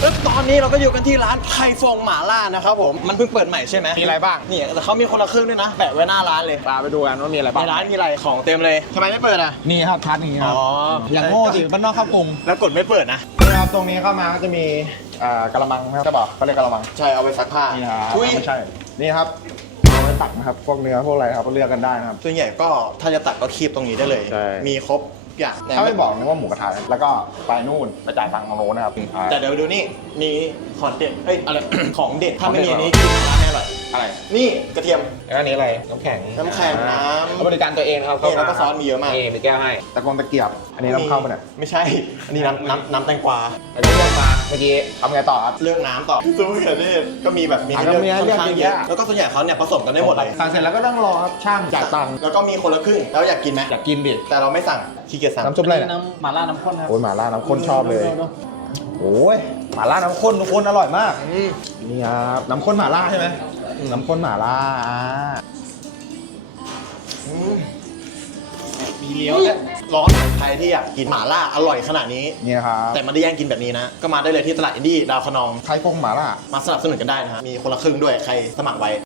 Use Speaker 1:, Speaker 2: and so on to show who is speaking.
Speaker 1: แล้วตอนนี้เราก็อยู่กันที่ร้านไทฟงหม่าล่านะครับผมมันเพิ่งเปิดใหม่ใช่ไหม
Speaker 2: มีอะไรบ้าง
Speaker 1: นี่แต่เขามีคนละครึ่งด้วยนะแปะไว้หน้าร้านเลย
Speaker 2: ไปดูกันว่ามีอะไร
Speaker 1: ใน
Speaker 2: บ้าง
Speaker 1: ร้านมีอะไรของเต็มเลยทำไมไม่เปิดอ่ะ
Speaker 2: นี่ครับทัดอย่างนี้ครับ
Speaker 1: อ๋อ
Speaker 2: อย่างโง่สิบ้านนอกข้าวกรุง
Speaker 1: แล้วกดไม่เปิดนะ
Speaker 2: นี่ครับตรงนี้เข้ามาก็จะมีกระมังครับจะบอกเขาเรียกกระมัง
Speaker 1: ใช่เอาไปซักผ้า
Speaker 2: นี่ครับ
Speaker 1: ทุย
Speaker 2: ไม่ใช่นี่ครับเอาไปตักนะครับพวกเนื้อพวกอะไรครับก็เลือกกันได้นะครับ
Speaker 1: ส่วนใหญ่ก็ถ้าจะตัดก็คีบตรงนี้ได้เลย
Speaker 2: ใช่
Speaker 1: มีครบอย่าง
Speaker 2: ถ้าไม่บอกนึกว่าหมูกระทะแล้วก็ไปนู่นไปจ่ายตังค์ตรงโน้นนะครับ
Speaker 1: แต่เดี๋ยวดูนี่นี่ของเด็ดเอ้ยอะไร ของเด็ดถ้าไม่มี
Speaker 2: ของเด็ด
Speaker 1: อันนี้กินร้านไม่อร่อย
Speaker 2: อะไร
Speaker 1: นี่กระเทียม
Speaker 2: แล้วอันนี้อะไรน้ำแข็ง
Speaker 1: น้ำแข็งน้ำ
Speaker 2: แล้วบริการตัวเองครับ
Speaker 1: นี่แล้วก็ซอสมีเยอะมาก
Speaker 2: นี่มีแก้วให้ตะกงตะเกียบอันนี้น้ำเข้าไปเนี่ย
Speaker 1: ไม่ใช่ อันนี้น้ำแตงกวา
Speaker 2: แล้วก็เลือกมาเมื่อกี้ทำไงต่อครับ
Speaker 1: เลือกน้ำต่อซูมเขือเทศก็มีแบบมีให้
Speaker 2: อ่ะก็มีให้
Speaker 1: เลือกค่อนข้าง
Speaker 2: เลื
Speaker 1: เย
Speaker 2: อก
Speaker 1: อะ
Speaker 2: เยอะ
Speaker 1: แล้วก็ส่วนใหญ่เขาเนี่ยผสมกันได้หมดเลย
Speaker 2: สั่งเสร็จแล้วก็ต้องรอครับช่างจ่ายตังค์
Speaker 1: แล้วก็มีคนละครึ่งแล้วอยากกินไหม
Speaker 2: อยากกินดิ
Speaker 1: แต่เราไม่สั่งขี้เกียจสั่ง
Speaker 2: น้ำซุปอะไรเนี่ย
Speaker 3: น้ำหม่าล่าน้ำข้นครับ
Speaker 2: โอ้ยหม่าล่าน้ำข้นชอบเลยโอ้ยหม่าล่าน้ำข้นทุกคนอร่อยมาก
Speaker 1: อืม
Speaker 2: นี่ครับน้ำข้นหม่าล่าใช่ไหมน้ำข้นหม่าล่า
Speaker 1: อืม
Speaker 3: มีเลี้ยวด้วย
Speaker 1: ร้อนใครที่อยากกินหม่าล่าอร่อยขนาดนี้
Speaker 2: เนี่ยครับ
Speaker 1: แต่ไมันได้แย่งกินแบบนี้นะ ก็มาได้เลยที่ตลาดอินดี้ดาวคะนอง
Speaker 2: ไทยฟงหม่าล่า
Speaker 1: มาสนับสนุนกันได้นะฮะมีคนละครึ่งด้วยใครสมัครไว้